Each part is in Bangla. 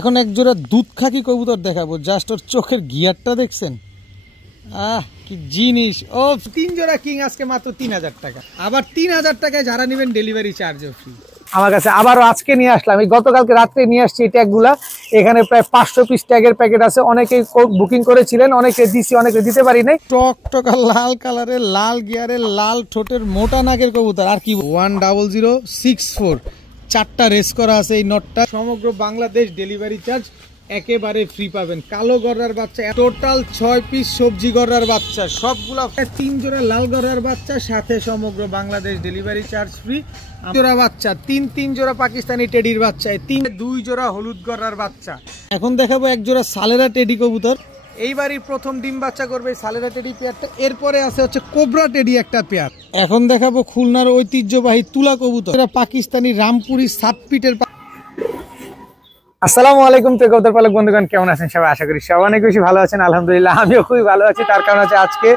এখন এক জোড়া দুধ খাকি কবুতর দেখাবো। জাস্ট ওর চোখের গিয়ারটা দেখছেন, কি জিনিস। ও 3 জোড়া কিং আজকে মাত্র 3000 টাকা। আবার 3000 টাকায় যারা নেবেন ডেলিভারি চার্জও ফ্রি। আমার কাছে আবারও আজকে নিয়ে আসলাম, এই গতকালকে রাত্রে নিয়ে আসছি এই ট্যাগগুলা। এখানে প্রায় 500 পিস ট্যাগের প্যাকেট আছে। অনেকে বুকিং করেছিলেন, অনেকে দিছি, অনেকে দিতে পারি নাই। টকটকা লাল কালারের, লাল গিয়ারের, লাল ঠোঁটের, মোটা নাকের কবুতর। আর কি 10064 4টা রেস করা আছে এই নটটা। সমগ্র বাংলাদেশ ডেলিভারি চার্জ একেবারে ফ্রি পাবেন। কালো গররার বাচ্চা টোটাল 6 পিস, সবজি গররার বাচ্চা সবগুলা, 3 জোড়া লাল গররার বাচ্চা, সাথে সমগ্র বাংলাদেশ ডেলিভারি চার্জ ফ্রি। জোড়া বাচ্চা, 3 জোড়া পাকিস্তানি টেডির বাচ্চা, 2 জোড়া হলুদ গররার বাচ্চা। এখন দেখাবো এক জোড়া সালেরা টেডি কবুতর। এইবারই প্রথম ডিম বাচ্চা করবে সালেরা টেডি পেয়ারটা। এরপরে আছে হচ্ছে কোবরা টেডি একটা পেয়ার। এখন দেখাবো খুলনার ঐতিহ্যবাহী তুলা কবুতর, এটা পাকিস্তানি রামপুরি 7 ফিটের। আসসালামু আলাইকুম কবুতর পালক বন্ধুগণ, কেমন আছেন সবাই? আশা করি সবাই অনেক বেশি ভালো আছেন। আলহামদুলিল্লাহ আমিও খুবই ভালো আছি। তার কারণ হচ্ছে আজকে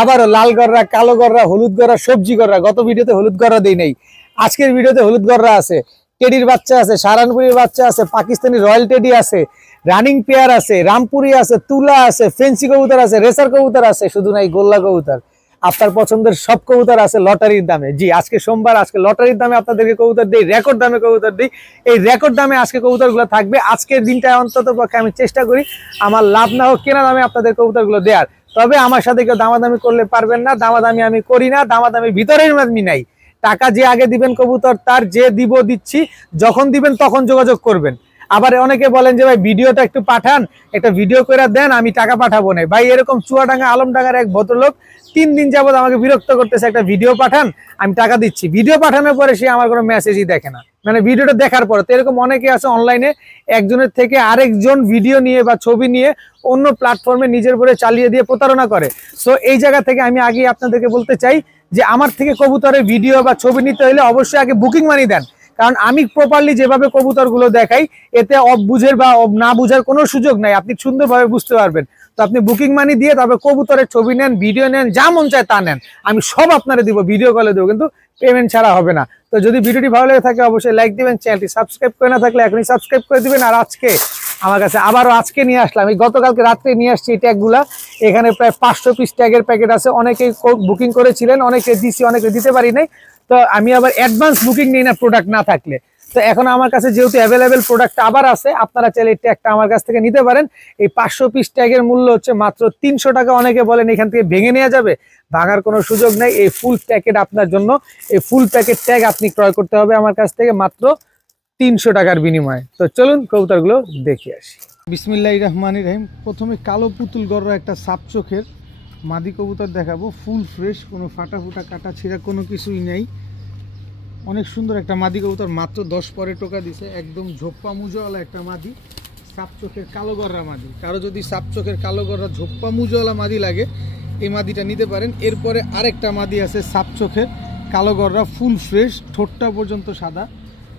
আবারও লাল গররা, কালো গররা, হলুদ গররা, সবজি গররা। গত ভিডিওতে হলুদ গররা দেই নাই, আজকের ভিডিওতে হলুদ গররা আছে, টেডির বাচ্চা আছে, সারানপুরির বাচ্চা আছে, পাকিস্তানি রয়্যাল টেডি আছে, রানিং পেয়ার আছে, রামপুরি আছে, তুলা আছে, ফেন্সি কবুতর আছে, রেসার কবুতর আছে, শুধু নাই গোল্লা কবুতর। আপনার পছন্দের সব কবুতর আছে লটারির দামে। জি, আজকে সোমবার, আজকে লটারির দামে আপনাদেরকে কবুতর দিই, রেকর্ড দামে কবুতর দিই। এই রেকর্ড দামে আজকে কবুতরগুলো থাকবে। আজকের দিনটা অন্তত পক্ষে আমি চেষ্টা করি আমার লাভ না হোক, কেনা দামে আপনাদের কবুতরগুলো দেওয়ার। তবে আমার সাথে কেউ দামাদামি করলে পারবেন না, দামাদামি আমি করি না, দামাদামি ভিতরের মাদমি নাই। টাকা যে আগে দিবেন কবুতর তার, যে দিব দিচ্ছি, যখন দিবেন তখন যোগাযোগ করবেন। আবার অনেকে বলেন যে ভাই ভিডিওটা একটু পাঠান, একটা ভিডিও করে দেন, আমি টাকা পাঠাবো না। ভাই এরকম চুয়াডাঙ্গা আলমডাঙ্গার এক ভদ্রলোক 3 দিন যাবত আমাকে বিরক্ত করতেছে, একটা ভিডিও পাঠান, আমি টাকা দিচ্ছি। ভিডিও পাঠানোর পরে সে আমার কোনো মেসেজই দেখে না, মানে ভিডিওটা দেখার পরে। তো এরকম অনেকে আছে অনলাইনে একজনের থেকে আরেকজন ভিডিও নিয়ে বা ছবি নিয়ে অন্য প্ল্যাটফর্মে নিজের করে চালিয়ে দিয়ে প্রতারণা করে। সো এই জায়গা থেকে আমি আগে আপনাদেরকে বলতে চাই যে আমার থেকে কবুতরের ভিডিও বা ছবি নিতে হলে অবশ্যই আগে বুকিং মানি দেন। কারণ আমি প্রপারলি যেভাবে কবুতরগুলো দেখাই, এতে বুঝের বা না বুঝার কোনো সুযোগ নাই, আপনি সুন্দরভাবে বুঝতে পারবেন। তো আপনি বুকিং মানি দিয়ে তবে কবুতরের ছবি নেন, ভিডিও নেন, যা মন চায় তা নেন, আমি সব আপনারা দিব, ভিডিও কলে দেবো, কিন্তু পেমেন্ট ছাড়া হবে না। তো যদি ভিডিওটি ভালো লেগে থাকে অবশ্যই লাইক দিবেন, চ্যানেলটি সাবস্ক্রাইব করে না থাকলে এখনই সাবস্ক্রাইব করে দিবেন। আর আজকে আমার কাছে আবারও আজকে নিয়ে আসলাম, এই গতকালকে রাত্রে নিয়ে আসছি এই ট্যাগগুলা। এখানে প্রায় 500 পিস ট্যাগের প্যাকেট আছে। অনেকেই বুকিং করেছিলেন, অনেকে দিছি, অনেকে দিতে পারি নাই। তো আমি আবার অ্যাডভান্স বুকিং নিই না প্রোডাক্ট না থাকলে। তো এখন আমার কাছে যেহেতু অ্যাভেলেবেল প্রোডাক্ট আবার আছে, আপনারা চাইলে এই ট্যাগটা আমার কাছ থেকে নিতে পারেন। এই 500 পিস ট্যাগের মূল্য হচ্ছে মাত্র 300 টাকা। অনেকে বলেন এখান থেকে ভেঙে নেওয়া যাবে, ভাঙার কোনো সুযোগ নেই। এই ফুল প্যাকেট আপনার জন্য, এই ফুল প্যাকেট ট্যাগ আপনি ক্রয় করতে হবে আমার কাছ থেকে মাত্র 300 টাকার বিনিময়ে। তো চলুন কবুতরগুলো দেখে আসি। বিসমিল্লাহির রহমানির রহিম। প্রথমে কালো পুতুল গররা একটা সাপ চোখের মাদি কবুতর দেখাবো, ফুল ফ্রেশ, কোনো ফাটা ফুটা কাটা ছিঁড়া কোনো কিছুই নেই। অনেক সুন্দর একটা মাদি কবুতর, মাত্র 10 পরে টোকা দিছে, একদম ঝোপ্পা মুজোওয়ালা একটা মাদি, সাপ চোখের কালো গররা মাদি। কারো যদি সাপ চোখের কালো গররা ঝোপ্পা মুজোওয়ালা মাদি লাগে, এই মাদিটা নিতে পারেন। এরপরে আরেকটা মাদি আছে সাপ চোখের কালো গররা, ফুল ফ্রেশ, ঠোঁটটা পর্যন্ত সাদা।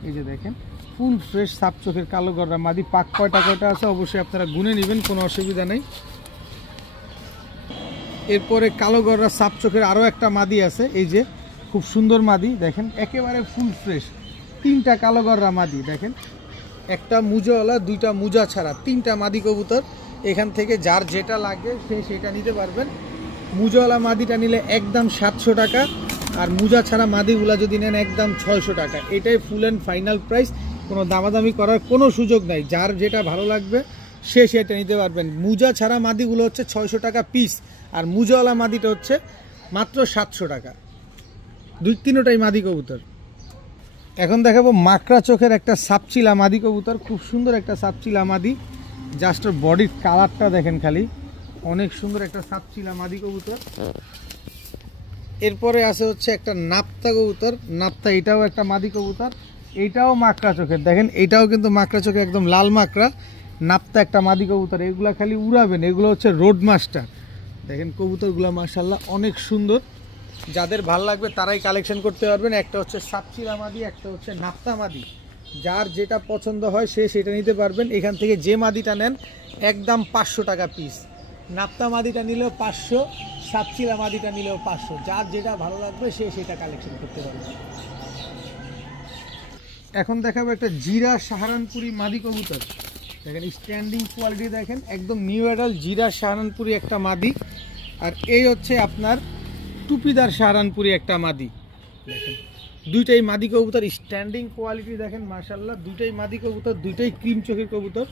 এই যে দেখেন, ফুল ফ্রেশ সাপ চোখের কালো গররা মাদি। পাক কয়টা আছে অবশ্যই আপনারা গুনে নেবেন, কোনো অসুবিধা নেই। এরপরে কালো গররা সাপ চোখের আরও একটা মাদি আছে, এই যে খুব সুন্দর মাদি, দেখেন একেবারে ফুল ফ্রেশ। 3টা কালো গররা মাদি, দেখেন একটা মুজাওয়ালা, 2টা মুজা ছাড়া, 3টা মাদি কবুতর। এখান থেকে যার যেটা লাগে সে সেটা নিতে পারবেন। মুজাওয়ালা মাদিটা নিলে একদম 700 টাকা, আর মুজা ছাড়া মাদিগুলা যদি নেন একদম 600 টাকা। এটাই ফুল অ্যান্ড ফাইনাল প্রাইস, কোনো দামাদামি করার কোনো সুযোগ নাই। যার যেটা ভালো লাগবে সে সেটা নিতে পারবেন। মুজা ছাড়া মাদিগুলো হচ্ছে 600 টাকা পিস, আর মুজাওয়ালা মাদিটা হচ্ছে মাত্র 700 টাকা। 2-3টাই মাদি কবুতর। এখন দেখাবো মাকড়া চোখের একটা সাপচিলা মাদি কবুতর, খুব সুন্দর একটা সাপচিলা মাদি। জাস্ট ওর বডির কালারটা দেখেন খালি, অনেক সুন্দর একটা সাপচিলা মাদি কবুতর। এরপরে আছে হচ্ছে একটা নাপ্তা কবুতর, নাপ্তা, এটাও একটা মাদি কবুতর, এইটাও মাকড়া চোখের, দেখেন এইটাও কিন্তু মাকড়া চোখের, একদম লাল মাকড়া। নাপ্তা একটা মাদি কবুতর, এগুলা খালি উড়াবেন, এগুলো হচ্ছে রোড মাস্টার। দেখেন কবুতরগুলো মাশাআল্লাহ অনেক সুন্দর, যাদের ভাল লাগবে তারাই কালেকশন করতে পারবেন। একটা হচ্ছে সাপচিলা মাদি, একটা হচ্ছে নাপ্তা মাদি। যার যেটা পছন্দ হয় সে সেটা নিতে পারবেন। এখান থেকে যে মাদিটা নেন একদম 500 টাকা পিস। নাপ্তা মাদিটা নিলেও 500, সাপচিলা মাদিটা নিলেও 500। যার যেটা ভালো লাগবে সে সেটা কালেকশন করতে পারবে। এখন দেখাবো একটা জিরা সাহারানপুরি মাদি কবুতর। দেখেন স্ট্যান্ডিং কোয়ালিটি দেখেন, একদম নিউ অ্যাডাল জিরা সাহারানপুরি একটা মাদি। আর এই হচ্ছে আপনার টুপিদার সাহারানপুরি একটা মাদি। দেখেন দুইটাই মাদি কবুতর, স্ট্যান্ডিং কোয়ালিটি দেখেন মাশাআল্লাহ, দুইটাই মাদি কবুতর, দুইটাই ক্রিম চোখের কবুতর।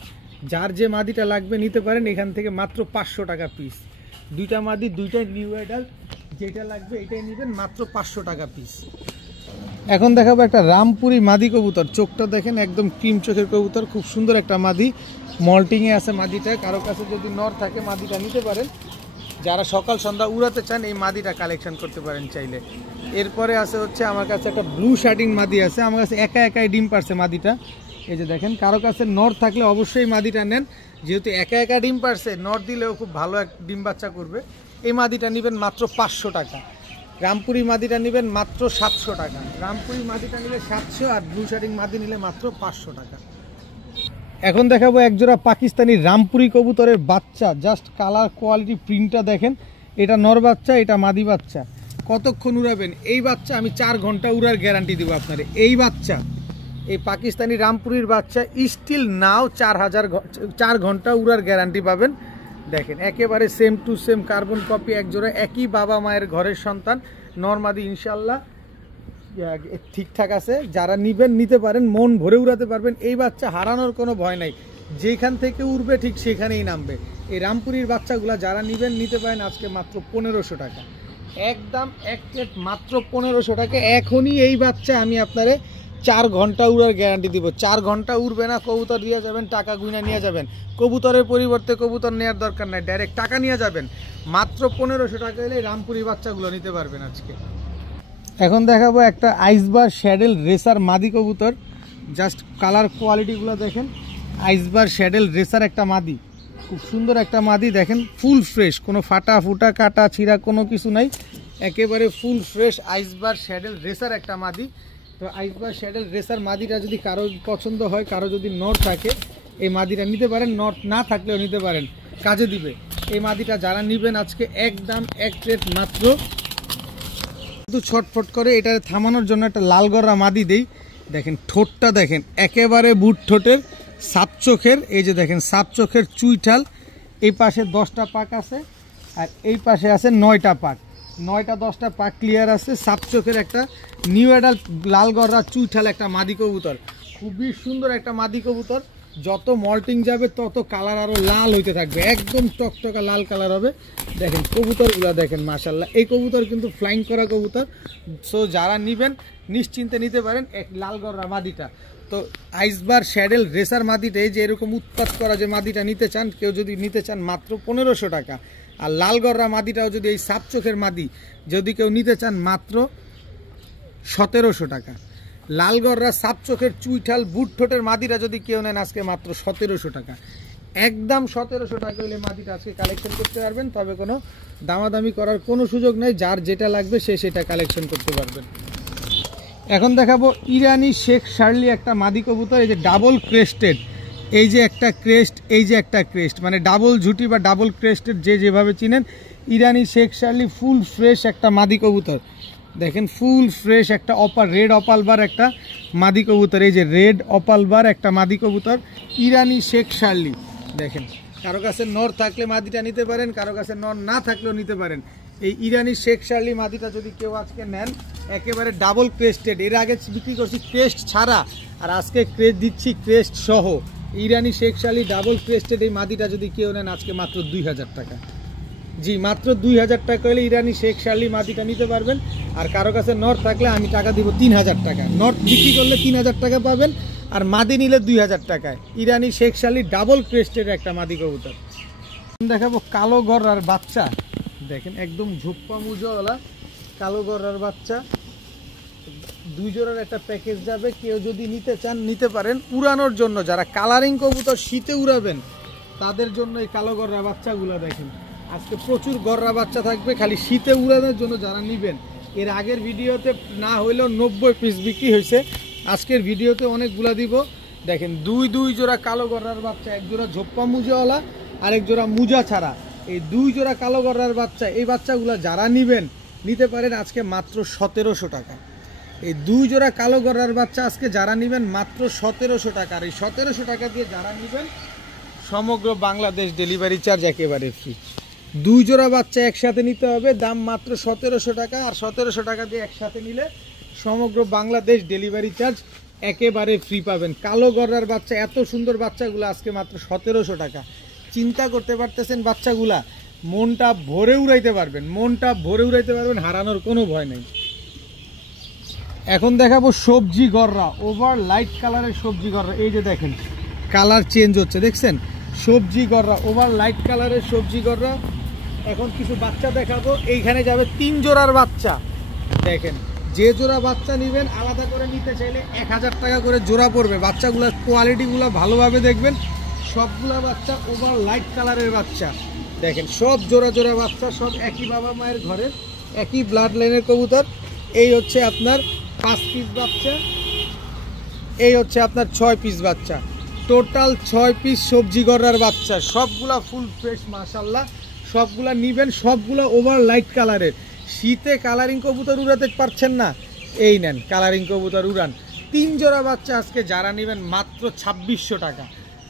যার যে মাদিটা লাগবে নিতে পারেন এখান থেকে মাত্র 500 টাকা পিস। দুইটা মাদি, দুইটাই নিউ অ্যাডাল্ট, যেটা লাগবে এটাই নেবেন মাত্র 500 টাকা পিস। এখন দেখাবো একটা রামপুরি মাদি কবুতর, চোখটা দেখেন একদম ক্রিম চোখের কবুতর, খুব সুন্দর একটা মাদি, মল্টিংয়ে আছে মাদিটা। কারো কাছে যদি নর থাকে মাদিটা নিতে পারেন, যারা সকাল সন্ধ্যা উড়াতে চান এই মাদিটা কালেকশন করতে পারেন চাইলে। এরপরে আছে হচ্ছে আমার কাছে একটা ব্লু শার্টিং মাদি আছে, আমার কাছে একাই ডিম পারছে মাদিটা। এই যে দেখেন, কারো কাছে নর থাকলে অবশ্যই মাদিটা নেন, যেহেতু একা ডিম পারছে, নর দিলেও খুব ভালো এক ডিম বাচ্চা করবে। এই মাদিটা নেবেন মাত্র 500 টাকা। রামপুরি মাদিটা নেবেন মাত্র 700 টাকা। রামপুরি মাদিটা নিলে 700, আর ব্লু শার্টিং মাদি নিলে মাত্র 500 টাকা। এখন দেখাবো একজোড়া পাকিস্তানি রামপুরি কবুতরের বাচ্চা, জাস্ট কালার কোয়ালিটি প্রিন্টটা দেখেন। এটা নর বাচ্চা, এটা মাদি বাচ্চা। কতক্ষণ উড়াবেন এই বাচ্চা? আমি 4 ঘন্টা উড়ার গ্যারান্টি দেবো আপনারে। এই বাচ্চা, এই পাকিস্তানি রামপুরির বাচ্চা স্টিল নাও 4 ঘন্টা উড়ার গ্যারান্টি পাবেন। দেখেন একেবারে same to same carbon copy, একজোড়া, একই বাবা মায়ের ঘরের সন্তান, নরমাদি ইনশাল্লাহ ঠিকঠাক আছে। যারা নিবেন নিতে পারেন, মন ভরে উড়াতে পারবেন। এই বাচ্চা হারানোর কোনো ভয় নাই, যেখান থেকে উড়বে ঠিক সেখানেই নামবে। এই রামপুরির বাচ্চাগুলা যারা নিবেন নিতে পারেন আজকে মাত্র 1500 টাকা, একদম এক প্লেট মাত্র 1500 টাকা। এখনই এই বাচ্চা আমি আপনারে 4 ঘন্টা উড়ার গ্যারান্টি দিব। 4 ঘন্টা উড়বে না, কবুতর দিয়ে যাবেন, টাকা গুইনা নিয়ে যাবেন। কবুতরের পরিবর্তে কবুতর নেওয়ার দরকার নাই, ডাইরেক্ট টাকা নিয়ে যাবেন। মাত্র 1500 টাকা এলে রামপুরি বাচ্চাগুলো নিতে পারবেন আজকে। এখন দেখাবো একটা আইসবার শ্যাডেল রেসার মাদি কবুতর, জাস্ট কালার কোয়ালিটিগুলো দেখেন। আইসবার শ্যাডেল রেসার একটা মাদি, খুব সুন্দর একটা মাদি দেখেন, ফুল ফ্রেশ, কোনো ফাটা ফুটা কাটা ছিঁড়া কোনো কিছু নাই, একেবারে ফুল ফ্রেশ আইসবার শ্যাডেল রেসার একটা মাদি। তো আইসবার শ্যাডেল রেসার মাদিটা যদি কারো পছন্দ হয়, কারো যদি নট থাকে এই মাদিটা নিতে পারেন, নট না থাকলেও নিতে পারেন, কাজে দিবে। এই মাদিটা যারা নেবেন আজকে একদম এক প্লেট মাত্র। ছটফট করে এটা থামানোর জন্য একটা লাল গররা মাদি দেই। দেখেন ঠোঁটটা দেখেন, একেবারে বুট ঠোঁটের, সাপ চোখের। এই যে দেখেন সাপ চোখের চুইঠাল, এই পাশে 10টা পাক আছে আর এই পাশে আছে 9টা পাক, 9টা 10টা পাক ক্লিয়ার আছে। সাপ চোখের একটা নিউ অ্যাডাল্ট লাল গররা চুইঠাল একটা মাদি কবুতর, খুবই সুন্দর একটা মাদি কবুতর। যত মল্টিং যাবে তত কালার আরো লাল হইতে থাকবে, একদম টকটকা লাল কালার হবে। দেখেন কবুতরগুলো দেখেন মাশাআল্লাহ, এই কবুতর কিন্তু ফ্লাইং করা কবুতর। সো যারা নেবেন নিশ্চিন্তে নিতে পারেন এক লাল গররা মাদিটা। তো আইসবার শ্যাডেল রেসার মাদিটা, এই যে এরকম উৎপাত করা যে মাদিটা নিতে চান, কেউ যদি নিতে চান মাত্র 1500 টাকা। আর লাল গররা মাদিটাও যদি এই সাপ চোখের মাদি যদি কেউ নিতে চান মাত্র 1700 টাকা। লাল গররা সাপ চোখের চুইঠাল বুট ঠোঁটের মাদিটা যদি কেউ নেন আজকে মাত্র 1700 টাকা, একদম 1700 টাকা হলে মাদিটা আজকে কালেকশন করতে পারবেন। তবে কোনো দামাদামি করার কোনো সুযোগ নেই, যার যেটা লাগবে সে সেটা কালেকশন করতে পারবেন। এখন দেখাবো ইরানি শেখ শার্লি একটা মাদি কবুতর, এই যে ডাবল ক্রেস্টেড, এই যে একটা ক্রেস্ট, এই যে একটা ক্রেস্ট, মানে ডাবল ঝুটি বা ডাবল ক্রেস্টেড যে যেভাবে চিনেন। ইরানি শেখ শার্লি ফুল ফ্রেশ একটা মাদি কবুতর, দেখেন ফুল ফ্রেশ একটা রেড অপালবার একটা মাদি কবুতর। এই যে রেড অপালবার একটা মাদি কবুতর, ইরানি শেখ শার্লি। দেখেন কারো কাছে নর থাকলে মাদিটা নিতে পারেন, কারো কাছে নর না থাকলেও নিতে পারেন। এই ইরানি শেখ শার্লি মাদিটা যদি কেউ আজকে নেন, একেবারে ডাবল ক্রেস্টেড। এর আগে বিক্রি করছি ক্রেস্ট ছাড়া, আর আজকে ক্রেস্ট দিচ্ছি ক্রেস্ট সহ। ইরানি শেখ শার্লি ডাবল ক্রেস্টেড এই মাদিটা যদি কেউ নেন আজকে মাত্র 2000 টাকা। জি মাত্র 2000 টাকা হলে ইরানি শেখ শার্লি মাদিটা নিতে পারবেন। আর কারো কাছে নর থাকলে আমি টাকা দিব 3000 টাকা। নর বিক্রি করলে 3000 টাকা পাবেন, আর মাদি নিলে 2000 টাকায়। ইরানি শেখ শার্লি ডাবল ক্রেস্টের একটা মাদি কবুতর। দেখাবো কালো গররার বাচ্চা, দেখেন একদম ঝোপ্পা মুজোওয়ালা কালো গররার বাচ্চা। 2 জোড়ার একটা প্যাকেজ যাবে, কেউ যদি নিতে চান নিতে পারেন। উড়ানোর জন্য যারা কালারিং কবুতর শীতে উড়াবেন তাদের জন্য এই কালো গররা বাচ্চাগুলো দেখেন। আজকে প্রচুর গররা বাচ্চা থাকবে খালি শীতে উড়ানোর জন্য যারা নেবেন। এর আগের ভিডিওতে না হইলেও 90 পিস বিক্রি হয়েছে, আজকের ভিডিওতে অনেকগুলা দিব। দেখেন 2 জোড়া কালো গররার বাচ্চা, এক জোড়া ঝোপ্পা মুজাওয়ালা আর এক জোড়া মুজা ছাড়া। এই 2 জোড়া কালো গররার বাচ্চা, এই বাচ্চাগুলো যারা নেবেন নিতে পারেন আজকে মাত্র 1700 টাকা। এই 2 জোড়া কালো গররার বাচ্চা আজকে যারা নেবেন মাত্র 1700 টাকা। আর এই 1700 টাকা দিয়ে যারা নেবেন সমগ্র বাংলাদেশ ডেলিভারি চার্জ একেবারে ফ্রি। 2 জোড়া বাচ্চা একসাথে নিতে হবে, দাম মাত্র 1700 টাকা। আর 1700 টাকা দিয়ে একসাথে নিলে সমগ্র বাংলাদেশ ডেলিভারি চার্জ একেবারে ফ্রি পাবেন। কালো গররার বাচ্চা, এত সুন্দর বাচ্চাগুলো আজকে মাত্র 1700 টাকা। চিন্তা করতে পারতেছেন বাচ্চাগুলা, মনটা ভরে উড়াইতে পারবেন, মনটা ভরে উড়াইতে পারবেন, হারানোর কোনো ভয় নেই। এখন দেখাবো সবজি গররা, ওভার লাইট কালারের সবজি গররা। এই যে দেখেন কালার চেঞ্জ হচ্ছে, দেখছেন? সবজি গররা, ওভার লাইট কালারের সবজি গররা। এখন কিছু বাচ্চা দেখাবো। এইখানে যাবে 3 জোড়ার বাচ্চা। দেখেন, যে জোড়া বাচ্চা নেবেন, আলাদা করে নিতে চাইলে 1000 টাকা করে জোড়া পড়বে। বাচ্চাগুলোর কোয়ালিটিগুলো ভালোভাবে দেখবেন। সবগুলা বাচ্চা ওভার লাইট কালারের বাচ্চা। দেখেন সব জোড়া জোড়া বাচ্চা, সব একই বাবা মায়ের ঘরের, একই ব্লাড লাইনের কবুতর। এই হচ্ছে আপনার 5 পিস বাচ্চা, এই হচ্ছে আপনার 6 পিস বাচ্চা। টোটাল 6 পিস সবজি গররার বাচ্চা, সবগুলা ফুল ফ্রেশ মাশাআল্লাহ। সবগুলা নিবেন, সবগুলা ওভার লাইট কালারের। শীতে কালারিং কবুতর উড়াতে পারছেন না, এই নেন কালারিং কবুতর উড়ান। 3 জোড়া বাচ্চা আজকে যারা নেবেন মাত্র 2600 টাকা।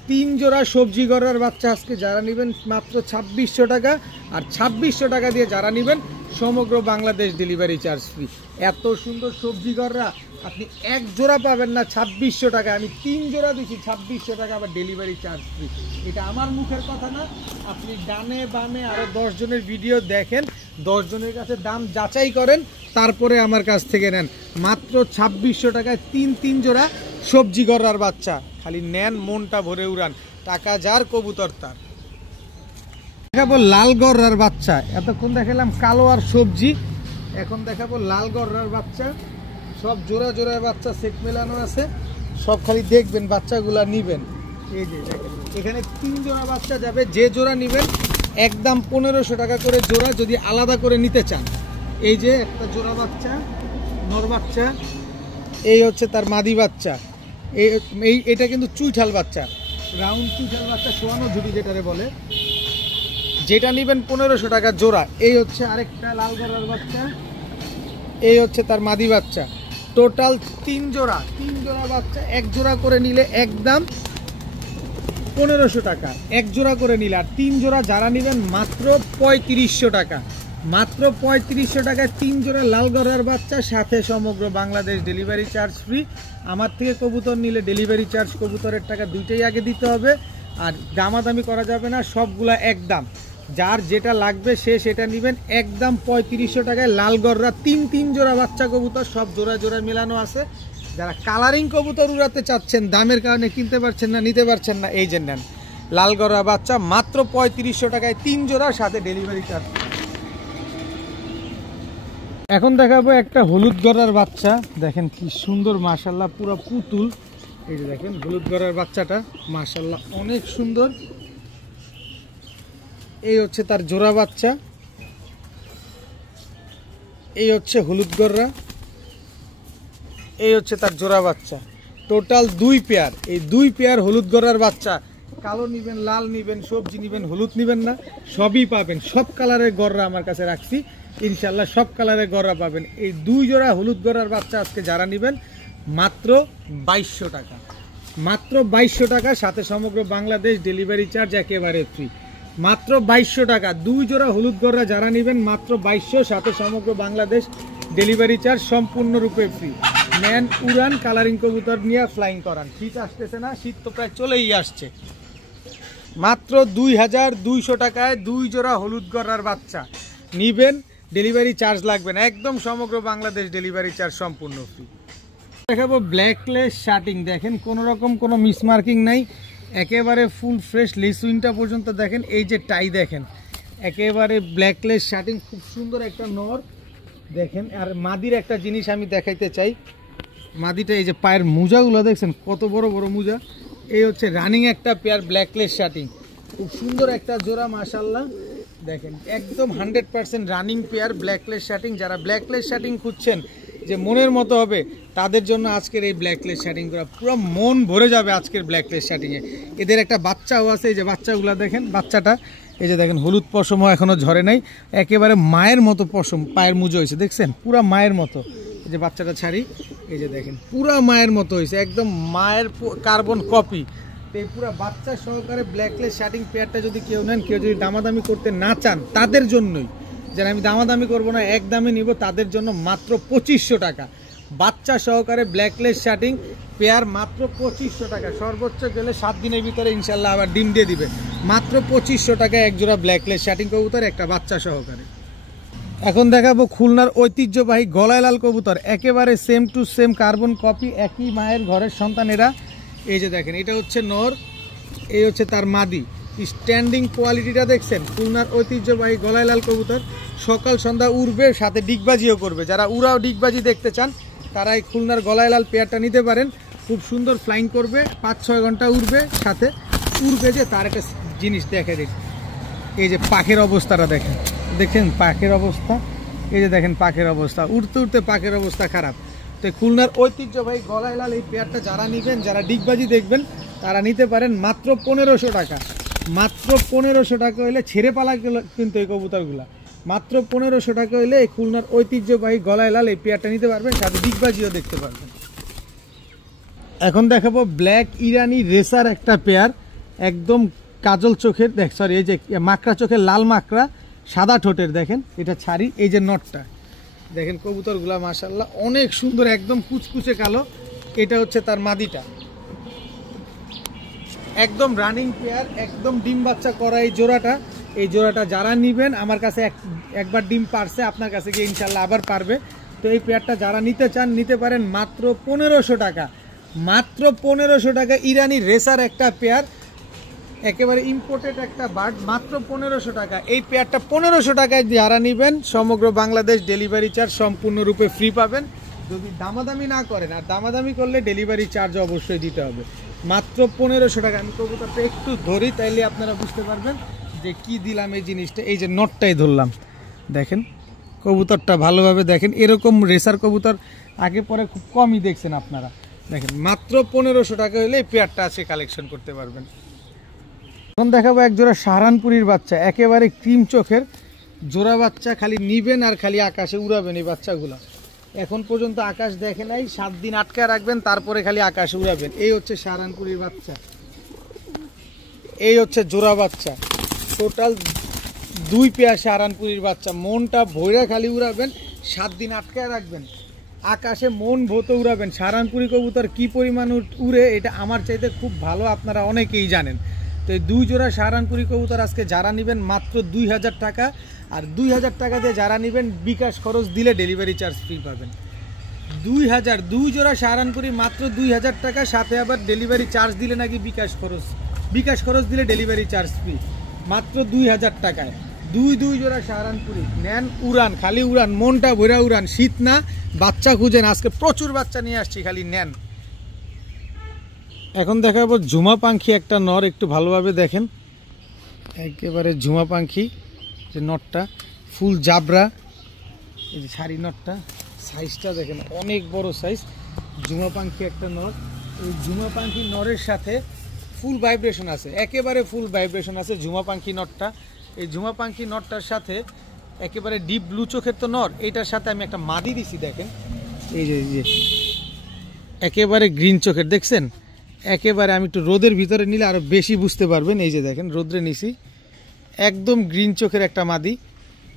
3 জোড়া সবজি গররার বাচ্চা আজকে যারা নেবেন মাত্র 2600 টাকা। আর 2600 টাকা দিয়ে যারা নেবেন সমগ্র বাংলাদেশ ডেলিভারি চার্জ ফ্রি। এত সুন্দর সবজি গররা আপনি 1 জোড়া পাবেন না 2600 টাকা। আমি 3 জোড়া দিচ্ছি 2600 টাকা, আবার ডেলিভারি চার্জ ফ্রি। এটা আমার মুখের কথা না, আপনি ডানে বামে আরও 10 জনের ভিডিও দেখেন, 10 জনের কাছে দাম যাচাই করেন, তারপরে আমার কাছ থেকে নেন। মাত্র 2600 টাকায় 3 জোড়া সবজি গররার বাচ্চা। খালি নেন, মনটা ভরে উড়ান, টাকা যার কবুতর তার। দেখাবো লাল গররার বাচ্চা। এতক্ষণ দেখালাম কালো আর সবজি, এখন দেখাবো লাল গররার বাচ্চা। সব জোড়া জোড়ার বাচ্চা সেট মেলানো আছে, সব খালি দেখবেন, বাচ্চাগুলা নিবেন। এই যে এখানে 3 জোড়া বাচ্চা যাবে, যে জোড়া নিবেন একদম 1500 টাকা করে জোড়া, যদি আলাদা করে নিতে চান। এই যে একটা জোড়া বাচ্চা, নর বাচ্চা, এই হচ্ছে তার মাদি বাচ্চা। এটা কিন্তু চুইঠাল বাচ্চা, রাউন্ড চুইঠাল বাচ্চা, শোয়ানো ঝুড়ি যেটারে বলে। যেটা নেবেন 1500 টাকা জোড়া। এই হচ্ছে আরেকটা লাল গররার বাচ্চা, এই হচ্ছে তার মাদি বাচ্চা। টোটাল 3 জোড়া বাচ্চা, 1 জোড়া করে নিলে একদম 1500 টাকা, 1 জোড়া করে নিলে। আর 3 জোড়া যারা নেবেন মাত্র 3500 টাকা। মাত্র 3500 টাকায় 3 জোড়া লাল গররার বাচ্চা, সাথে সমগ্র বাংলাদেশ ডেলিভারি চার্জ ফ্রি। আমার থেকে কবুতর নিলে ডেলিভারি চার্জ, কবুতরের টাকা দুইটাই আগে দিতে হবে, আর দামাদামি করা যাবে না, সবগুলা একদম। যার যেটা লাগবে সে সেটা নেবেন একদম 3500 টাকায় লাল গররা। 3 জোড়া বাচ্চা কবুতর, সব জোড়া জোড়া মেলানো আছে। যারা কালারিং কবুতর উড়াতে চাচ্ছেন, দামের কারণে কিনতে পারছেন না, নিতে পারছেন না, এই যে নেন লাল গররা বাচ্চা মাত্র 3500 টাকায় 3 জোড়া, সাথে ডেলিভারি চার্জ। এখন দেখাবো একটা হলুদ গররার বাচ্চা। দেখেন কি সুন্দর মাশাআল্লাহ, পুরো পুতুল। এই যে দেখেন হলুদ গররার বাচ্চাটা মাশাআল্লাহ অনেক সুন্দর। এই হচ্ছে তার জোড়া বাচ্চা, এই হচ্ছে হলুদ গররা, এই হচ্ছে তার জোড়া বাচ্চা। Total 2 pair. এই 2 পেয়ার হলুদ গররার বাচ্চা, কালো নিবেন, লাল নিবেন, সবজি নিবেন, হলুদ নিবেন না, সবই পাবেন। সব কালারের গররা আমার কাছে রাখছি, ইনশাল্লাহ সব কালারের গররা পাবেন। এই 2 জোড়া হলুদ গররার বাচ্চা আজকে যারা নিবেন মাত্র 2200 টাকা। মাত্র 2200 টাকা, সাথে সমগ্র বাংলাদেশ ডেলিভারি চার্জ একেবারে ফ্রি। মাত্র 2200 টাকা 2 জোড়া হলুদ গররা যারা নেবেন মাত্র 2200, সাথে সমগ্র বাংলাদেশ ডেলিভারি চার্জ সম্পূর্ণরূপে ফ্রি। নেন, উড়ান, কালারিং কবুতর নিয়ে ফ্লাইং করান। শীত আসতেছে না, শীত তো প্রায় চলেই আসছে। মাত্র 2200 টাকায় 2 জোড়া হলুদ গররার বাচ্চা নিবেন, ডেলিভারি চার্জ লাগবে না, একদম সমগ্র বাংলাদেশ ডেলিভারি চার্জ সম্পূর্ণ ফ্রি। দেখাবো ব্ল্যাকলেস শার্টিং। দেখেন কোনো রকম কোনো মিসমার্কিং নাই, একেবারে ফুল ফ্রেশ লেসুইনটা পর্যন্ত দেখেন। এই যে টাই দেখেন, একেবারে ব্ল্যাকলেস শার্টিং, খুব সুন্দর একটা নর দেখেন। আর মাদির একটা জিনিস আমি দেখাইতে চাই, মাদিটা এই যে পায়ের মোজাগুলো দেখছেন কত বড় বড় মোজা। এই হচ্ছে রানিং একটা পেয়ার ব্ল্যাকলেস শার্টিং, খুব সুন্দর একটা জোড়া মাশাআল্লাহ। দেখেন একদম 100% রানিং পেয়ার ব্ল্যাকলেস শার্টিং। যারা ব্ল্যাকলেস শার্টিং খুঁজছেন যে মনের মতো হবে, তাদের জন্য আজকের এই ব্ল্যাকলেস শার্টিং করা, পুরো মন ভরে যাবে আজকের ব্ল্যাকলেস শার্টিংয়ে। এদের একটা বাচ্চাও আছে, এই যে বাচ্চাগুলো দেখেন, বাচ্চাটা এই যে দেখেন হলুদ পশমও এখনও ঝরে নাই, একেবারে মায়ের মতো পশম, পায়ের মুজো হয়েছে দেখছেন, পুরা মায়ের মতো। এই যে বাচ্চাটা ছাড়ি, এই যে দেখেন পুরা মায়ের মতো হয়েছে, একদম মায়ের কার্বন কপি। তো এই পুরো বাচ্চা সহকারে ব্ল্যাকলেস শার্টিং পেয়ারটা যদি কেউ নেন, কেউ যদি দামাদামি করতে না চান, তাদের জন্যই, যারা আমি দামাদামি করবো না এক দামে নিব, তাদের জন্য মাত্র 2500 টাকা। বাচ্চা সহকারে ব্ল্যাকলেস শার্টিং পেয়ার মাত্র 2500 টাকা। সর্বোচ্চ গেলে 7 দিনের ভিতরে ইনশাল্লাহ আবার ডিম দিয়ে দিবে। মাত্র 2500 টাকা এক জোড়া ব্ল্যাকলেস শার্টিং কবুতর, একটা বাচ্চা সহকারে। এখন দেখাবো খুলনার ঐতিহ্যবাহী গলায় লাল কবুতর, একেবারে same to same carbon copy, একই মায়ের ঘরের সন্তানেরা। এই যে দেখেন, এটা হচ্ছে নর, এই হচ্ছে তার মাদি। স্ট্যান্ডিং কোয়ালিটিটা দেখছেন? খুলনার ঐতিহ্যবাহী গলায় লাল কবুতর, সকাল সন্ধ্যা উড়বে, সাথে ডিগবাজিও করবে। যারা উড়াও ডিগবাজি দেখতে চান তারা এই খুলনার গলায় লাল পেয়ারটা নিতে পারেন। খুব সুন্দর ফ্লাইং করবে, 5-6 ঘন্টা উড়বে, সাথে উড়বে যে তার একটা জিনিস দেখে দিন। এই যে পাখের অবস্থাটা দেখেন, দেখেন পাখের অবস্থা, এই যে দেখেন পাখের অবস্থা, উড়তে উড়তে পাখের অবস্থা খারাপ। তো খুলনার ঐতিহ্যবাহী গলায় লাল এই পেয়ারটা যারা নেবেন, যারা ডিগবাজি দেখবেন, তারা নিতে পারেন মাত্র 1500 টাকা। মাত্র 1500 টাকা হলে ছেড়ে পালা কিন্তু এই কবুতরগুলা, মাত্র 1500 টাকা হলে এই খুলনার ঐতিহ্যবাহী গলায় লাল এই পেয়ারটা নিতে পারবেন, সাথে ডিগবাজিও দেখতে পারবেন। এখন দেখাবো ব্ল্যাক ইরানি রেসার একটা পেয়ার, একদম কাজল চোখের, সরি এই যে মাকড়া চোখের, লাল মাকড়া, সাদা ঠোঁটের। দেখেন এটা ছাড়ি, এই যে নটটা দেখেন, কবুতরগুলা মাশাআল্লাহ অনেক সুন্দর, একদম কুচকুচে কালো। এটা হচ্ছে তার মাদিটা, একদম রানিং পেয়ার, একদম ডিম বাচ্চা করা এই জোড়াটা। এই জোড়াটা যারা নিবেন, আমার কাছে একবার ডিম পারছে, আপনার কাছে গিয়ে ইনশাল্লাহ আবার পারবে। তো এই পেয়ারটা যারা নিতে চান নিতে পারেন মাত্র 1500 টাকা। মাত্র 1500 টাকা ইরানি রেসার একটা পেয়ার, একেবারে ইম্পোর্টেড একটা বার্ড, মাত্র 1500 টাকা। এই পেয়ারটা 1500 টাকায় যারা নেবেন, সমগ্র বাংলাদেশ ডেলিভারি চার্জ সম্পূর্ণরূপে ফ্রি পাবেন, যদি দামাদামি না করেন। আর দামাদামি করলে ডেলিভারি চার্জ অবশ্যই দিতে হবে। মাত্র 1500 টাকা। আমি কবুতরটা একটু ধরি, তাইলে আপনারা বুঝতে পারবেন যে কি দিলাম এই জিনিসটা। এই যে নটটাই ধরলাম, দেখেন কবুতরটা ভালোভাবে দেখেন। এরকম রেসার কবুতর আগে পরে খুব কমই দেখছেন আপনারা। দেখেন মাত্র 1500 টাকা হলে এই পেয়ারটা আছে কালেকশন করতে পারবেন। এখন দেখাবো এক জোড়া সাহারানপুরীর বাচ্চা, একেবারে ক্রিম চোখের জোড়া বাচ্চা, খালি নিবেন আর খালি আকাশে উড়াবেন এই বাচ্চাগুলো। এখন পর্যন্ত আকাশ দেখে নাই, 7 দিন আটকে রাখবেন, তারপরে খালি আকাশে উড়াবেন। এই হচ্ছে সাহারানপুরীর বাচ্চা, এই হচ্ছে জোড়া বাচ্চা। টোটাল 2 পেয়ার সাহারানপুরীর বাচ্চা, মনটা ভৈরা খালি উড়াবেন, 7 দিন আটকে রাখবেন, আকাশে মন ভোতে উড়াবেন। সাহারানপুরী কবুতর কি পরিমাণ উড়ে এটা আমার চাইতে খুব ভালো আপনারা অনেকেই জানেন। তো এই 2 জোড়া সাহারানপুরী কবুতর আজকে যারা নেবেন মাত্র 2000 টাকা। আর 2000 টাকা দিয়ে যারা নেবেন বিকাশ খরচ দিলে ডেলিভারি চার্জ ফ্রি পাবেন। 2000, 2 জোড়া সাহারানপুরী মাত্র 2000 টাকা, সাথে আবার ডেলিভারি চার্জ দিলে নাকি বিকাশ খরচ দিলে ডেলিভারি চার্জ ফ্রি, মাত্র 2000 টাকায়। 2 জোড়া সাহারানপুরী নেন, উড়ান, খালি উড়ান, মনটা ভরা উড়ান। শীত না, বাচ্চা খুঁজেন, আজকে প্রচুর বাচ্চা নিয়ে আসছি, খালি নেন। এখন দেখাবো ঝুমা পাখি একটা নর, একটু ভালোভাবে দেখেন, একেবারে ঝুমা পাখি যে নটটা, ফুল জাবরা। এই যে শাড়ি নটটা, সাইজটা দেখেন অনেক বড় সাইজ। ঝুমা পাখি একটা নর, এই ঝুমা পাখি নরের সাথে ফুল ভাইব্রেশন আছে, একেবারে ফুল ভাইব্রেশন আছে ঝুমা পাখি নটটা। এই ঝুমা পাখি নটটার সাথে একেবারে ডিপ ব্লু চোখের তো নর, এইটার সাথে আমি একটা মাদি দিছি দেখেন। এই যে একেবারে গ্রিন চোখের, দেখছেন একেবারে। আমি একটু রোদের ভিতরে নিলে আরো বেশি বুঝতে পারবেন। এই যে দেখেন রোদ্রে নিছি, একদম গ্রিন চোখের একটা মাদি,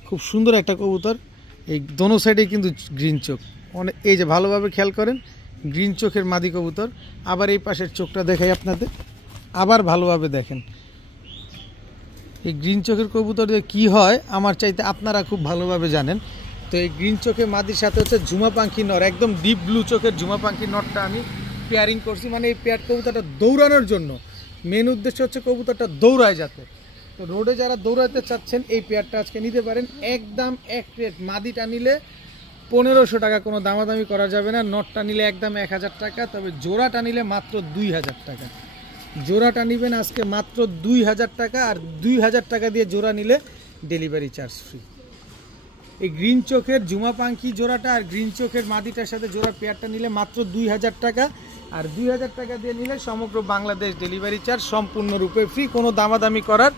খুব সুন্দর একটা কবুতর। এই দোনো সাইডে কিন্তু গ্রিন চোখ, অনেক, এই যে ভালোভাবে খেয়াল করেন, গ্রিন চোখের মাদি কবুতর। আবার এই পাশের চোখটা দেখাই আপনাদের, আবার ভালোভাবে দেখেন। এই গ্রিন চোখের কবুতর দিয়ে কী হয় আমার চাইতে আপনারা খুব ভালোভাবে জানেন। তো এই গ্রিন চোখের মাদির সাথে হচ্ছে ঝুমা পাখি নর, একদম ডিপ ব্লু চোখের ঝুমা পাখি নরটা আমি পেয়ারিং করছি। মানে এই পেয়ার কবুতরটা দৌড়ানোর জন্য, মেন উদ্দেশ্য হচ্ছে কবুতরটা দৌড়ায় যাতে। তো রোডে যারা দৌড়াতে চাচ্ছেন এই পেয়ারটা আজকে নিতে পারেন, একদম এক রেট। মাদিটা নিলে 1500 টাকা, কোনো দামাদামি করা যাবে না। নটটা নিলে একদম 1000 টাকা, তবে জোড়াটা নিলে মাত্র 2000 টাকা। জোড়াটা নেবেন আজকে মাত্র 2000 টাকা, আর 2000 টাকা দিয়ে জোড়া নিলে ডেলিভারি চার্জ ফ্রি। এই গ্রিন চোখের ঝুমা পাখি জোড়াটা আর গ্রিন চোখের মাদিটার সাথে জোড়া পেয়ারটা নিলে মাত্র 2000 টাকা, আর 2000 টাকা দিয়ে নিলে সমগ্র বাংলাদেশ ডেলিভারি চার্জ সম্পূর্ণরূপে ফ্রি। কোনো দামাদামি করার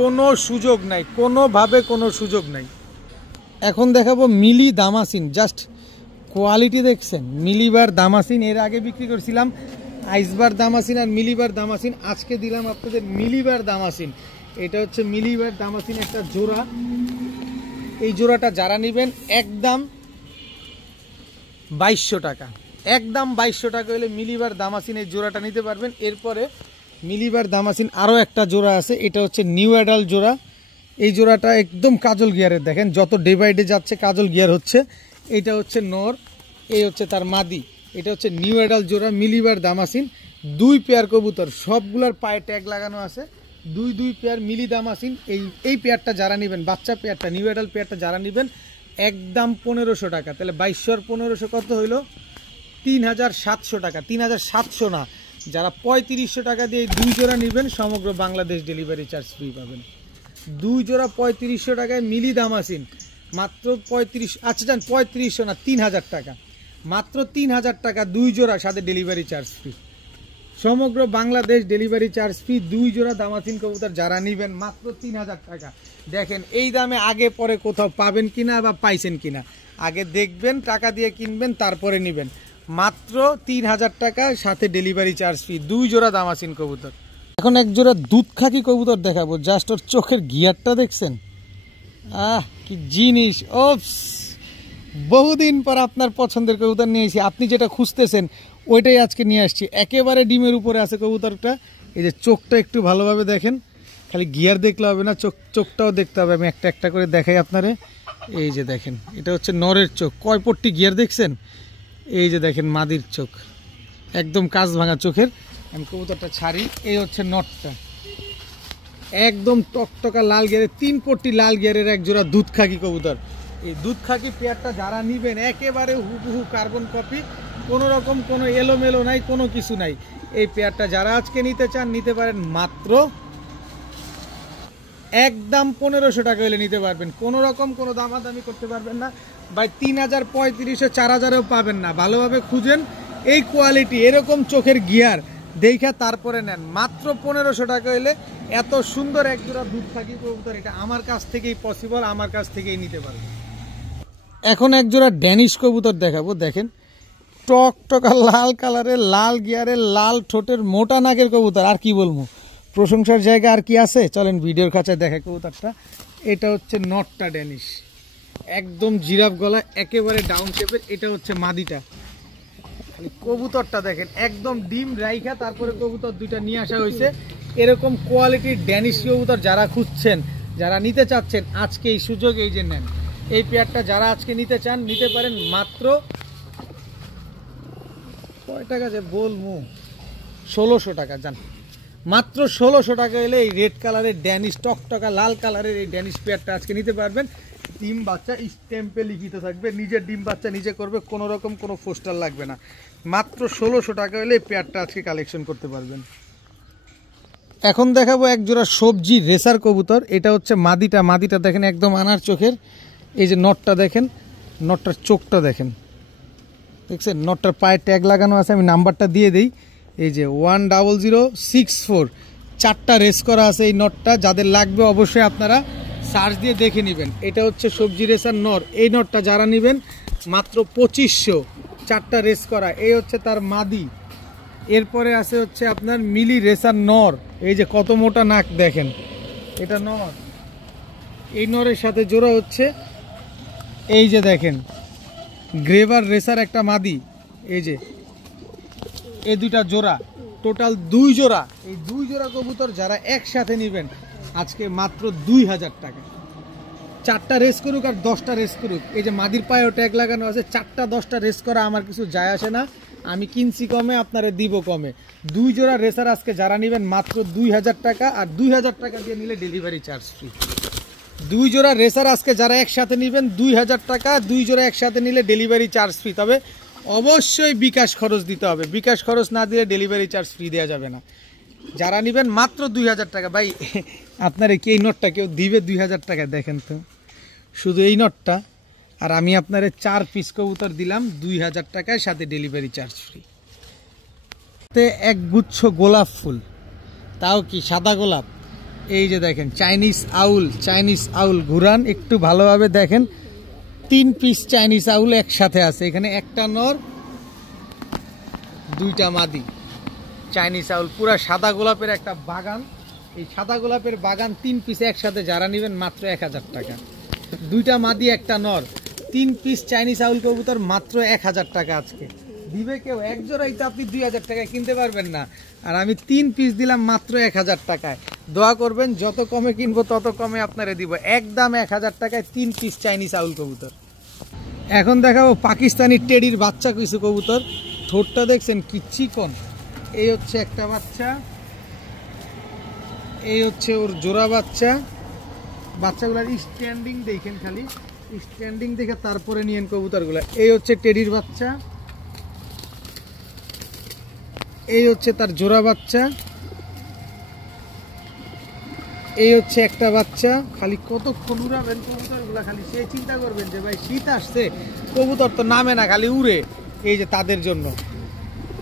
কোনো সুযোগ নাই, কোনোভাবে কোনো সুযোগ নাই। এখন দেখাবো মিলি দামাসিন, জাস্ট কোয়ালিটি দেখছেন, মিলিবার দামাসিন। এর আগে বিক্রি করছিলাম আইসবার দামাসিন আর মিলিবার দামাসিন। আজকে দিলাম আপনাদের মিলিবার দামাসিন। এটা হচ্ছে মিলিবার দামাসিন একটা জোড়া। এই জোড়াটা যারা নেবেন একদম 2200 টাকা, একদম 2200 টাকা হলে মিলিবার দামাসিন এই জোড়াটা নিতে পারবেন। এরপরে মিলিবার দামাসিন আরও একটা জোড়া আছে, এটা হচ্ছে নিউ অ্যাডাল্ট জোড়া। এই জোড়াটা একদম কাজল গিয়ারের, দেখেন যত ডে বাই ডে যাচ্ছে কাজল গিয়ার হচ্ছে। এটা হচ্ছে নর, এই হচ্ছে তার মাদি। এটা হচ্ছে নিউ অ্যাডাল্ট জোড়া মিলিবার দামাসিন। 2 পেয়ার কবুতর, সবগুলোর পায়ে ট্যাগ লাগানো আছে। 2 পেয়ার মিলি দামাসিন। এই পেয়ারটা যারা নেবেন, বাচ্চা পেয়ারটা নিউ অ্যাডাল্ট পেয়ারটা যারা নেবেন একদম 1500 টাকা। তাহলে 2200 আর 1500 কত হইলো? 3700 টাকা। 3700 না, যারা 3500 টাকা দিয়ে এই 2 জোড়া নেবেন সমগ্র বাংলাদেশ ডেলিভারি চার্জ ফ্রি পাবেন। 2 জোড়া 3500 টাকায় মিলি দামাসিন মাত্র 35, আচ্ছা যান 3500 না 3000 টাকা, মাত্র 3000 টাকা 2 জোড়া, সাথে ডেলিভারি চার্জ ফ্রি। সমগ্র বাংলাদেশ ডেলিভারি চার্জ ফ্রি। 2 জোড়া দামাসিন কবুতর যারা নেবেন মাত্র 3000 টাকা। দেখেন এই দামে আগে পরে কোথাও পাবেন কিনা বা পাইছেন কিনা, আগে দেখবেন, টাকা দিয়ে কিনবেন, তারপরে নেবেন। মাত্র 3000 টাকা, সাথে ডেলিভারি চার্জ ফ্রি। 2 জোড়া দামাসিন কবুতর। এখন এক জোড়া দুধ খাকি কবুতর দেখাবো। জাস্ট ওর চোখের গিয়ারটা দেখছেন, কি জিনিস! ওপস, বহুদিন পর আপনার পছন্দের কবুতর নিয়ে এসেছি। আপনি যেটা খুঁজতেছেন ওইটাই আজকে নিয়ে আসছি। একেবারে ডিমের উপরে আছে কবুতরটা। এই যে চোখটা একটু ভালোভাবে দেখেন, খালি গিয়ার দেখলে হবে না, চোখটাও দেখতে হবে। আমি একটা একটা করে দেখাই আপনারে। এই যে দেখেন, এটা হচ্ছে নরের চোখ। কয় পট্টি গিয়ার দেখছেন? এই যে দেখেন মাদির চোখ, একদম কাজ ভাঙা চোখের। আমি কবুতরটা ছাড়ি। এই হচ্ছে নটটা, একদম টকটকা লাল গিয়ারের, 3 পট্টি লাল গিয়ারের এক জোড়া দুধ খাকি কবুতর। এই দুধ খাকি পেয়ারটা যারা নিবেন একেবারে হুবহু কার্বন কপি, কোনো রকম কোনো এলোমেলো নাই, কোনো কিছু নাই। এই পেয়ারটা যারা আজকে নিতে চান নিতে পারেন মাত্র একদম 1500 টাকা হলে নিতে পারবেন। কোনো রকম কোনো দামাদামি করতে পারবেন না ভাই। 3000, 3500, 4000-এও পাবেন না। ভালোভাবে খুঁজেন এই কোয়ালিটি, এরকম চোখের গিয়ার দেখা তারপরে নেন। মাত্র 1500 টাকা হলে এত সুন্দর এক জোড়া দুধ থাকি কবুতর, এটা আমার কাছ থেকেই পসিবল, আমার কাছ থেকেই নিতে পারবেন। এখন এক জোড়া ড্যানিশ কবুতর দেখাবো। দেখেন টকটকা লাল কালারের, লাল গিয়ারের, লাল ঠোঁটের, মোটা নাকের কবুতর। আর কি বলবো, প্রশংসার জায়গা আর কি আছে? চলেন ভিডিওর কাছে দেখে কবুতরটা। এটা হচ্ছে নটটা ড্যানিশ, একদম জিরাফ গলা, একেবারে ডাউন শেপের। এটা হচ্ছে মাদিটা। কবুতরটা দেখেন একদম ডিম রাইখা তারপরে কবুতর দুইটা নিয়ে আসা হয়েছে। এরকম কোয়ালিটির ড্যানিশ কবুতর যারা খুঁজছেন, যারা নিতে চাচ্ছেন, আজকে এই সুযোগ এই যে নেন। এই পেয়ারটা যারা আজকে নিতে চান নিতে পারেন মাত্র কয় টাকা যে বলবো, 1600 টাকা। যান মাত্র 1600 টাকা এলে এই রেড কালারের ড্যানিশ, টকটকা লাল কালারের এই ড্যানিশ পেয়ারটা আজকে নিতে পারবেন। ডিম বাচ্চা স্ট্যাম্পে লিখিত থাকবে, নিজের ডিম বাচ্চা নিজে করবে, কোনো রকম কোনো পোস্টার লাগবে না। মাত্র 1600 টাকা হলে এই পেয়ারটা আজকে কালেকশন করতে পারবেন। এখন দেখাবো এক জোড়া সবজি রেসার কবুতর। এটা হচ্ছে মাদিটা। মাদিটা দেখেন একদম আনার চোখের। এই যে নটটা দেখেন, নটটার চোখটা দেখেন, দেখছেন? নটটার পায়ে ট্যাগ লাগানো আছে, আমি নাম্বারটা দিয়ে দিই। এই যে 10064, 4টা রেস করা আছে এই নটটা। যাদের লাগবে অবশ্যই আপনারা সার্চ দিয়ে দেখে নেবেন। এটা হচ্ছে সবজি রেসার নর। এই নটটা যারা নেবেন মাত্র 2500, 4টা রেস করা। এই হচ্ছে তার মাদি। এরপরে আছে হচ্ছে আপনার মিলি রেসার নর। এই যে কত মোটা নাক দেখেন, এটা নর। এই নরের সাথে জোড়া হচ্ছে এই যে দেখেন গ্রেভার রেসার একটা মাদি। এই যে এই দুইটা জোড়া, টোটাল 2 জোড়া। এই 2 জোড়া কবুতর যারা একসাথে নেবেন আজকে মাত্র 2000 টাকা। 4টা রেস করুক আর 10টা রেস করুক, এই যে মাদির পায়েও ট্যাগ লাগানো আছে, 4টা 10টা রেস করা আমার কিছু যায় আসে না। আমি কিনছি কমে, আপনারা দিব কমে। 2 জোড়া রেসার আজকে যারা নেবেন মাত্র 2000 টাকা, আর 2000 টাকা দিয়ে নিলে ডেলিভারি চার্জ ফ্রি। 2 জোড়া রেসার আজকে যারা একসাথে নেবেন 2000 টাকা, 2 জোড়া একসাথে নিলে ডেলিভারি চার্জ ফ্রি। তবে অবশ্যই বিকাশ খরচ দিতে হবে, বিকাশ খরচ না দিলে ডেলিভারি চার্জ ফ্রি দেওয়া যাবে না। যারা নেবেন মাত্র 2000 টাকা। ভাই আপনার কি এই নোটটা কেউ দিবে 2000 টাকা? দেখেন তো, শুধু এই নোটটা, আর আমি আপনারে 4 পিস কবুতর দিলাম 2000 টাকায়, সাথে ডেলিভারি চার্জ ফ্রি। এক গুচ্ছ গোলাপ ফুল, তাও কি সাদা গোলাপ। এই যে দেখেন চাইনিজ আউল, চাইনিজ আউল ঘুরান একটু ভালোভাবে দেখেন। 3 পিস চাইনিজ আউল একসাথে আছে। এখানে একটা নর, 2টা মাদি। চাইনিজ আউল, পুরা সাদা গোলাপের একটা বাগান। এই সাদা গোলাপের বাগান 3 পিস একসাথে যারা নেবেন মাত্র 1000 টাকা। 2টা মাদি একটা নর, 3 পিস চাইনিজ আউল কবুতর মাত্র 1000 টাকা। আজকে দিবে কেউ এক জোড়াই তো আপনি 2000 টাকায় কিনতে পারবেন না, আর আমি 3 পিস দিলাম মাত্র 1000 টাকায়। দোয়া করবেন যত কমে কিনবো তত কমে আপনারে দিব, একদম 1000 টাকায় 3 পিস চাইনিজ আউল কবুতর। এখন দেখাবো পাকিস্তানি টেডির বাচ্চা কিছু কবুতর। ঠোঁটটা দেখছেন কি চিকন। এই হচ্ছে একটা বাচ্চা, এই হচ্ছে ওর জোড়া বাচ্চা। বাচ্চাগুলার স্ট্যান্ডিং দেখেন, খালি স্ট্যান্ডিং দেখে তারপরে নিয়েন কবুতরগুলা। এই হচ্ছে টেডির বাচ্চা, এই হচ্ছে তার জোড়া বাচ্চা, এই হচ্ছে একটা বাচ্চা। খালি কতক্ষণ উড়াবেন কবুতরগুলা, খালি সে চিন্তা করবেন যে ভাই শীত আসছে, কবুতর তো নামে না, খালি উড়ে। এই যে তাদের জন্য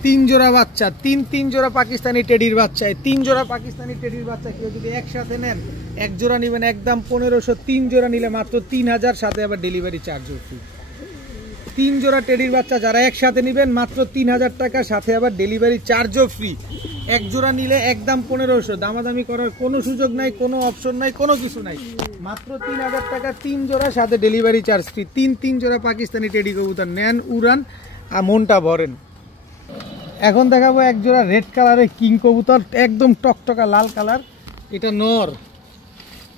3 জোড়া বাচ্চা, 3 জোড়া পাকিস্তানি টেডির বাচ্চা। এই 3 জোড়া পাকিস্তানি টেডির বাচ্চা কেউ যদি একসাথে নেন, এক জোড়া নেবেন একদম 1500, 3 জোড়া নিলে মাত্র 3000, সাথে আবার ডেলিভারি চার্জও ফ্রি। 3 জোড়া টেডির বাচ্চা যারা একসাথে নেবেন মাত্র 3000 টাকা, সাথে আবার ডেলিভারি চার্জও ফ্রি। এক জোড়া নিলে একদম 1500, দামাদামি করার কোনো সুযোগ নাই, কোনো অপশন নাই, কোনো কিছু নাই, মাত্র 3000 টাকা 3 জোড়া, সাথে ডেলিভারি চার্জ ফ্রি। 3 জোড়া পাকিস্তানি টেডি কবুতর নেন, উড়ান আর মনটা ভরেন। এখন দেখাবো এক জোড়া রেড কালারের কিং কবুতর, একদম টকটকা লাল কালার। এটা নর,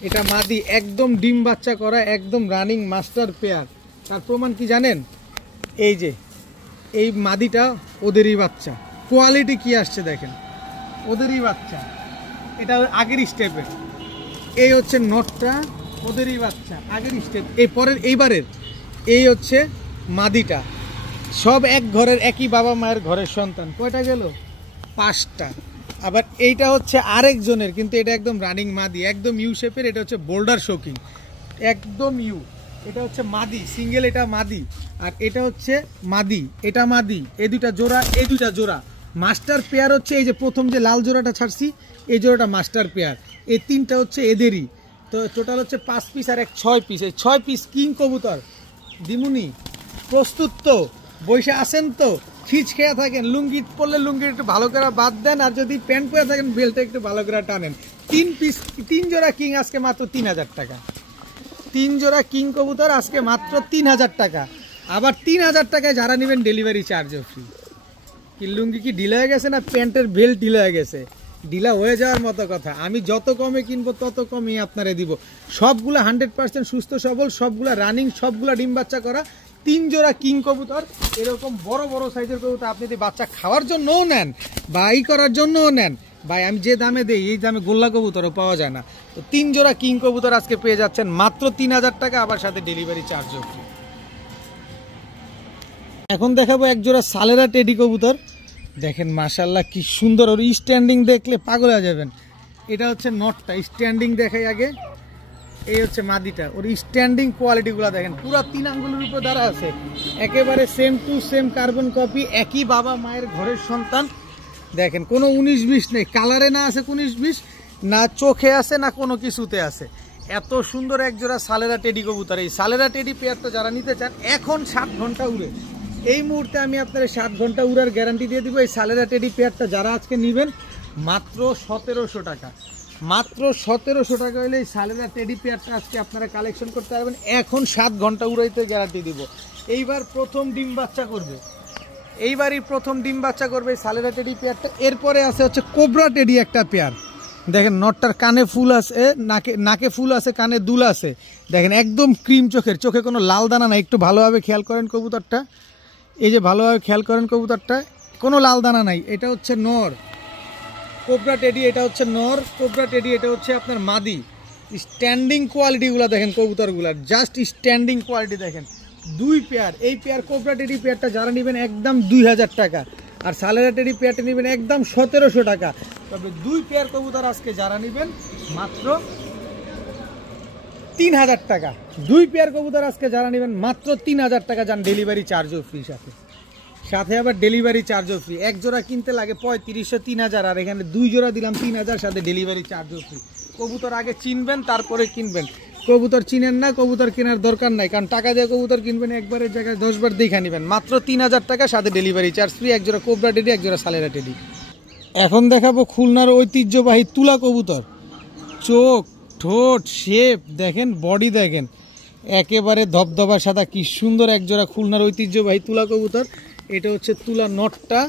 এটা মাদি, একদম ডিম বাচ্চা করা, একদম রানিং মাস্টার পেয়ার। তার প্রমাণ কি জানেন? এই যে এই মাদিটা ওদেরই বাচ্চা, কোয়ালিটি কি আসছে দেখেন, ওদেরই বাচ্চা। এটা আগের স্টেপের। এই হচ্ছে নটটা, ওদেরই বাচ্চা, আগের স্টেপ। এই পরের এইবারের এই হচ্ছে মাদিটা। সব এক ঘরের, একই বাবা মায়ের ঘরের সন্তান। কয়টা গেল? 5টা। আবার এইটা হচ্ছে আরেকজনের, কিন্তু এটা একদম রানিং মাদি, একদম ইউ শেপের। এটা হচ্ছে বোল্ডার শোকিং, একদম ইউ। এটা হচ্ছে মাদি সিঙ্গেল, এটা মাদি। আর এটা হচ্ছে মাদি, এটা মাদি। এই দুইটা জোড়া, এই দুইটা জোড়া মাস্টার পেয়ার হচ্ছে। এই যে প্রথম যে লাল জোড়াটা ছাড়ছি, এই জোড়াটা মাস্টার পেয়ার। এই 3টা হচ্ছে এদেরই। তো টোটাল হচ্ছে 5 পিস আর 6 পিস। এই 6 পিস কিং কবুতর দিমুনি। প্রস্তুত তো? বসে আসেন তো? খিচ খেয়ে থাকেন, লুঙ্গি পরলে লুঙ্গি একটু ভালো করে বাদ দেন, আর যদি প্যান্ট পরে থাকেন বেল্টটা একটু ভালো করে টানেন। 3 পিস, 3 জোড়া কিং আজকে মাত্র 3000 টাকা। 3 জোড়া কিং কবুতর আজকে মাত্র 3000 টাকা। আবার 3000 টাকায় যারা নেবেন ডেলিভারি চার্জও ফ্রি। কি লুঙ্গি কি ঢিলা হয়ে গেছে না প্যান্টের বেল্ট ঢিলা হয়ে গেছে? ঢিলা হয়ে যাওয়ার মতো কথা। আমি যত কমে কিনবো তত কমই আপনারে দিব। সবগুলা 100% সুস্থ সবল, সবগুলা রানিং, সবগুলা ডিম বাচ্চা করা। 3 জোড়া কিং কবুতর, এরকম বড় বড় সাইজের কবুতর আপনি যদি বাচ্চা খাওয়ার জন্যও নেন বা ই করার জন্যও নেন, ভাই আমি যে দামে দেই এই দামে গোল্লা কবুতরও পাওয়া যায় না। তো 3 জোড়া কিং কবুতর আজকে পেয়ে যাচ্ছেন মাত্র 3000 টাকা, আবার সাথে ডেলিভারি চার্জও ফ্রি। এখন দেখাবো এক জোড়া সালেরা টেডি কবুতর। দেখেন মাশাআল্লাহ কি সুন্দর, ওর স্ট্যান্ডিং দেখলে পাগল হয়ে যাবেন। এটা হচ্ছে নটটা, স্ট্যান্ডিং দেখাই আগে। এই হচ্ছে মাদিটা, ওর স্ট্যান্ডিং কোয়ালিটিগুলো দেখেন, পুরো 3 আঙ্গুলের উপর দাঁড়া আছে, একেবারে same to same carbon copy, একই বাবা মায়ের ঘরের সন্তান। দেখেন কোনো 19-20 নেই, কালারে না আছে 19-20, না চোখে আছে, না কোনো কিছুতে আছে। এত সুন্দর এক জোড়া সালেরা টেডি কবুতর। এই সালেরা টেডি পেয়ারটা যারা নিতে চান, এখন 7 ঘন্টা উড়ে, এই মুহূর্তে আমি আপনাদের 7 ঘন্টা উড়ার গ্যারান্টি দিয়ে দিব। এই সালেরা টেডি পেয়ারটা যারা আজকে নেবেন মাত্র 1700 টাকা, মাত্র 1700 টাকা হলে এই সালেরা টেডি পেয়ারটা আজকে আপনারা কালেকশন করতে পারবেন। এখন 7 ঘন্টা উড়াইতে গ্যারান্টি দিব। এইবার প্রথম ডিম বাচ্চা করবে, এইবারই প্রথম ডিম বাচ্চা করবে এই সালেরা টেডি পেয়ারটা। এরপরে আছে হচ্ছে কোবরা টেডি একটা পেয়ার। দেখেন নটটার কানে ফুল আছে, নাকে ফুল আছে, কানে দুল আছে। দেখেন একদম ক্রিম চোখের, চোখে কোনো লাল দানা নাই। একটু ভালোভাবে খেয়াল করেন কবুতরটা, এই যে ভালোভাবে খেয়াল করেন কবুতরটা, কোনো লাল দানা নাই। এটা হচ্ছে নর কোবরা টেডি, এটা হচ্ছে নর কোবরা টেডি, এটা হচ্ছে আপনার মাদি। স্ট্যান্ডিং কোয়ালিটিগুলো দেখেন কবুতরগুলার, জাস্ট স্ট্যান্ডিং কোয়ালিটি দেখেন। 2 পেয়ার, এই পেয়ার কোবরা টেডি পেয়ারটা যারা নেবেন একদম 2000 টাকা, আর সালেরা টেডি পেয়ারটা নেবেন একদম 1700 টাকা। তবে 2 পেয়ার কবুতর আজকে যারা নেবেন মাত্র 3000 টাকা। 2 পেয়ার কবুতর আজকে যারা নেবেন মাত্র 3000 টাকা, যান ডেলিভারি চার্জও ফ্রি, সাথে সাথে আবার ডেলিভারি চার্জও ফ্রি। এক জোড়া কিনতে লাগে 3500 3000, আর এখানে 2 জোড়া দিলাম 3000, সাথে ডেলিভারি চার্জও ফ্রি। কবুতর আগে চিনবেন তারপরে কিনবেন। কবুতর চিনেন না, কবুতর কেনার দরকার নাই, কারণ টাকা দিয়ে কবুতর কিনবেন, একবারের জায়গায় 10 বার দেখে নেবেন। মাত্র 3000 টাকা, সাথে ডেলিভারি চার্জ ফ্রি। এক জোড়া কোবরা টেডি, এক জোড়া সালেরা টেডি। এখন দেখাবো খুলনার ঐতিহ্যবাহী তুলা কবুতর। চোখ, ঠোঁট, শেপ দেখেন, বডি দেখেন, একেবারে ধবধবা সাদা, কি সুন্দর একজোড়া খুলনার ঐতিহ্যবাহী তুলা কবুতর। এটা হচ্ছে তুলা নটটা।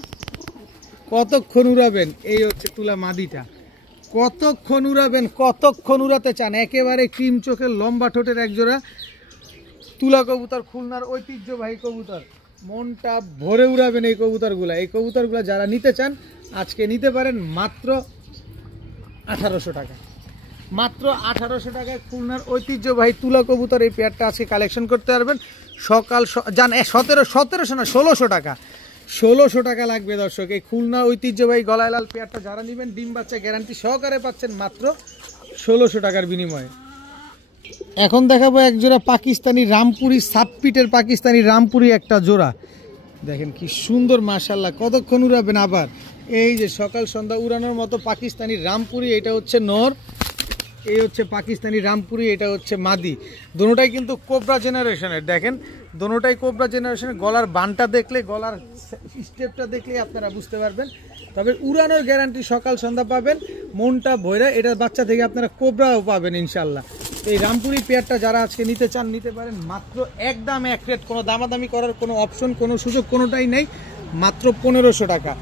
কতক্ষণ উড়াবেন? এই হচ্ছে তুলা মাদিটা। কতক্ষণ উড়াবেন, কতক্ষণ উড়াতে চান? একেবারে ক্রিম চোখের লম্বা ঠোঁটের একজোড়া তুলা কবুতর, খুলনার ঐতিহ্যবাহী কবুতর। মনটা ভরে উড়াবেন এই কবুতরগুলা। এই কবুতরগুলা যারা নিতে চান আজকে নিতে পারেন মাত্র 1800 টাকা। মাত্র 1800 টাকায় খুলনার ঐতিহ্যবাহী তুলা কবুতর এই পেয়ারটা আজকে কালেকশন করতে পারবেন। সকাল যান 1700 না 1600 টাকা, 1600 টাকা লাগবে দর্শক। এই খুলনা ঐতিহ্যবাহী গলায় লাল পেয়ারটা যারা নেবেন ডিম বাচ্চা গ্যারান্টি সহকারে পাচ্ছেন মাত্র 1600 টাকার বিনিময়ে। এখন দেখাবো এক জোড়া পাকিস্তানি রামপুরি, সাবপিটের পাকিস্তানি রামপুরি একটা জোড়া। দেখেন কি সুন্দর, মাশাআল্লাহ। কতক্ষণ উড়াবেন? আবার এই যে সকাল সন্ধ্যা উড়ানোর মতো পাকিস্তানি রামপুরি। এটা হচ্ছে নর, এই হচ্ছে পাকিস্তানি রামপুরি, এটা হচ্ছে মাদি। দোনোটাই কিন্তু কোবরা জেনারেশনের। দেখেন দোনোটাই কোবরা জেনারেশনের। গলার বানটা দেখলে, গলার স্টেপটা দেখলে আপনারা বুঝতে পারবেন। তবে উড়ানোর গ্যারান্টি সকাল সন্ধ্যা পাবেন, মনটা ভৈরা। এটার বাচ্চা থেকে আপনারা কোবরাও পাবেন ইনশাল্লাহ। এই রামপুরি পেয়ারটা যারা আজকে নিতে চান নিতে পারেন মাত্র একদম এক রেট। কোনো দামাদামি করার কোনো অপশন, কোনো সুযোগ কোনোটাই নেই। মাত্র 1500 টাকা।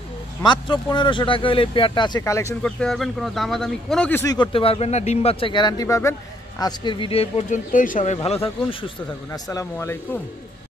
মাত্র 1500 টাকা হলে এই পেয়ারটা আছে কালেকশন করতে পারবেন। কোনো দামাদামি কোনো কিছুই করতে পারবেন না। ডিম বাচ্চা গ্যারান্টি পাবেন। আজকের ভিডিও এই পর্যন্তই। সবাই ভালো থাকুন, সুস্থ থাকুন। আসসালামু আলাইকুম।